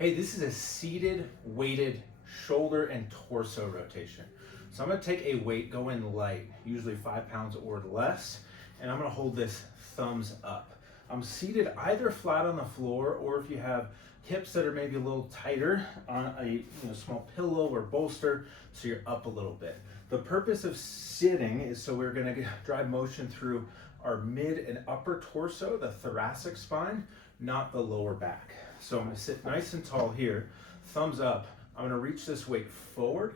Hey, this is a seated, weighted shoulder and torso rotation. So I'm gonna take a weight, go in light, usually 5 pounds or less, and I'm gonna hold this thumbs up. I'm seated either flat on the floor, or if you have hips that are maybe a little tighter, on a small pillow or bolster, so you're up a little bit. The purpose of sitting is so we're gonna drive motion through our mid and upper torso, the thoracic spine, not the lower back. So I'm gonna sit nice and tall here, thumbs up. I'm gonna reach this weight forward,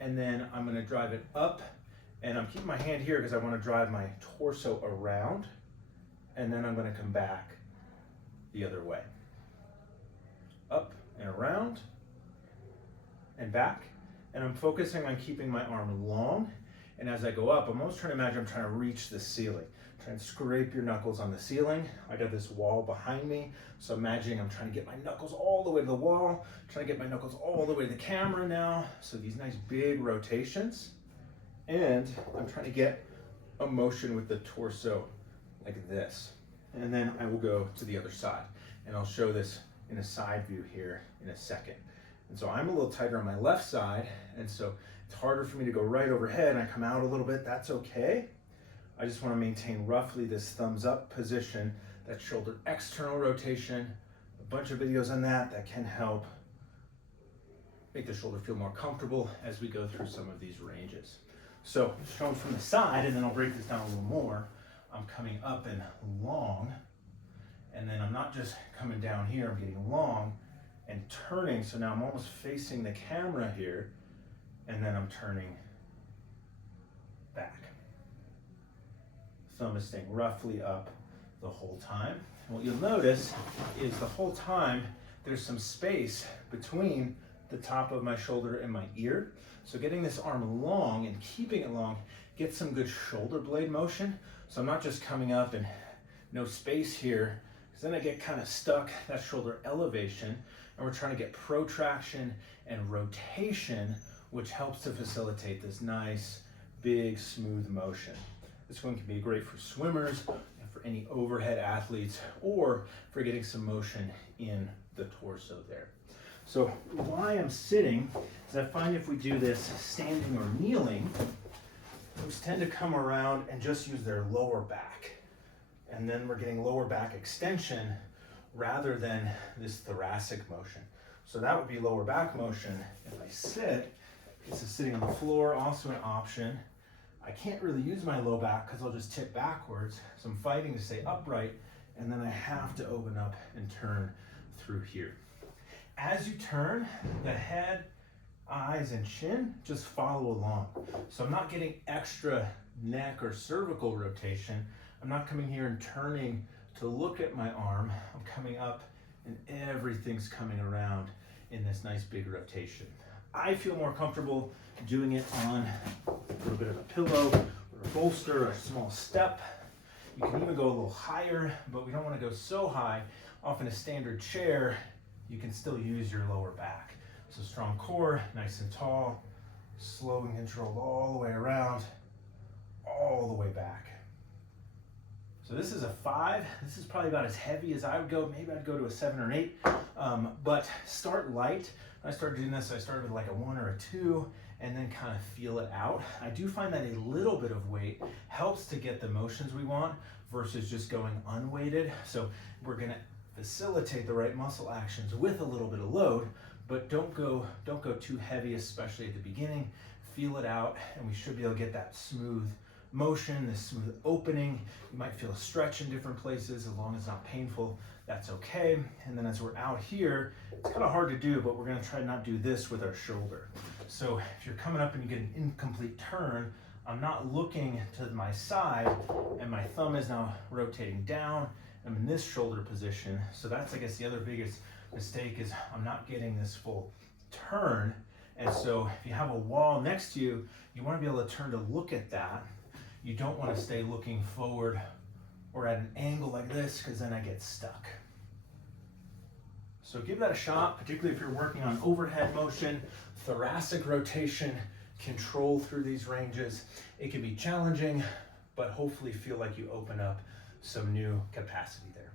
and then I'm gonna drive it up, and I'm keeping my hand here because I wanna drive my torso around, and then I'm gonna come back the other way. Up and around, and back. And I'm focusing on keeping my arm long, and as I go up, I'm almost trying to imagine I'm trying to reach the ceiling. Try and scrape your knuckles on the ceiling. I got this wall behind me, so imagining I'm trying to get my knuckles all the way to the wall, trying to get my knuckles all the way to the camera now. So these nice big rotations. And I'm trying to get a motion with the torso like this. And then I will go to the other side. And I'll show this in a side view here in a second. And so I'm a little tighter on my left side, and so it's harder for me to go right overhead, and I come out a little bit. That's okay. I just want to maintain roughly this thumbs up position, that shoulder external rotation, a bunch of videos on that can help make the shoulder feel more comfortable as we go through some of these ranges. So shown from the side, and then I'll break this down a little more. I'm coming up and long, and then I'm not just coming down here, I'm getting long and turning. So now I'm almost facing the camera here, and then I'm turning back. Thumb is staying roughly up the whole time. And what you'll notice is the whole time there's some space between the top of my shoulder and my ear. So getting this arm long and keeping it long gets some good shoulder blade motion. So I'm not just coming up and no space here, because then I get kind of stuck, that shoulder elevation, and we're trying to get protraction and rotation, which helps to facilitate this nice, big, smooth motion. This one can be great for swimmers, and for any overhead athletes, or for getting some motion in the torso there. So why I'm sitting is I find if we do this standing or kneeling, folks tend to come around and just use their lower back. And then we're getting lower back extension rather than this thoracic motion. So that would be lower back motion. If I sit, this is sitting on the floor, also an option. I can't really use my low back because I'll just tip backwards. So I'm fighting to stay upright, and then I have to open up and turn through here. As you turn, the head, eyes, and chin just follow along. So I'm not getting extra neck or cervical rotation. I'm not coming here and turning to look at my arm. I'm coming up and everything's coming around in this nice big rotation. I feel more comfortable doing it on a little bit of a pillow or a bolster or a small step. You can even go a little higher, but we don't want to go so high. Off in a standard chair, you can still use your lower back. So strong core, nice and tall, slow and controlled all the way around, all the way back. So this is a 5. This is probably about as heavy as I would go. Maybe I'd go to a 7 or an 8, but start light. When I started doing this, I started with like a 1 or a 2, and then kind of feel it out. I do find that a little bit of weight helps to get the motions we want versus just going unweighted. So we're gonna facilitate the right muscle actions with a little bit of load, but don't go too heavy, especially at the beginning. Feel it out, and we should be able to get that smooth motion, this smooth opening. You might feel a stretch in different places. As long as it's not painful, that's okay. And then as we're out here, it's kind of hard to do, but we're gonna try not do this with our shoulder. So if you're coming up and you get an incomplete turn, I'm not looking to my side, and my thumb is now rotating down. I'm in this shoulder position. So that's, I guess, the other biggest mistake is I'm not getting this full turn. And so if you have a wall next to you, you wanna be able to turn to look at that. You don't want to stay looking forward or at an angle like this, because then I get stuck. So give that a shot, particularly if you're working on overhead motion, thoracic rotation, control through these ranges. It can be challenging, but hopefully feel like you open up some new capacity there.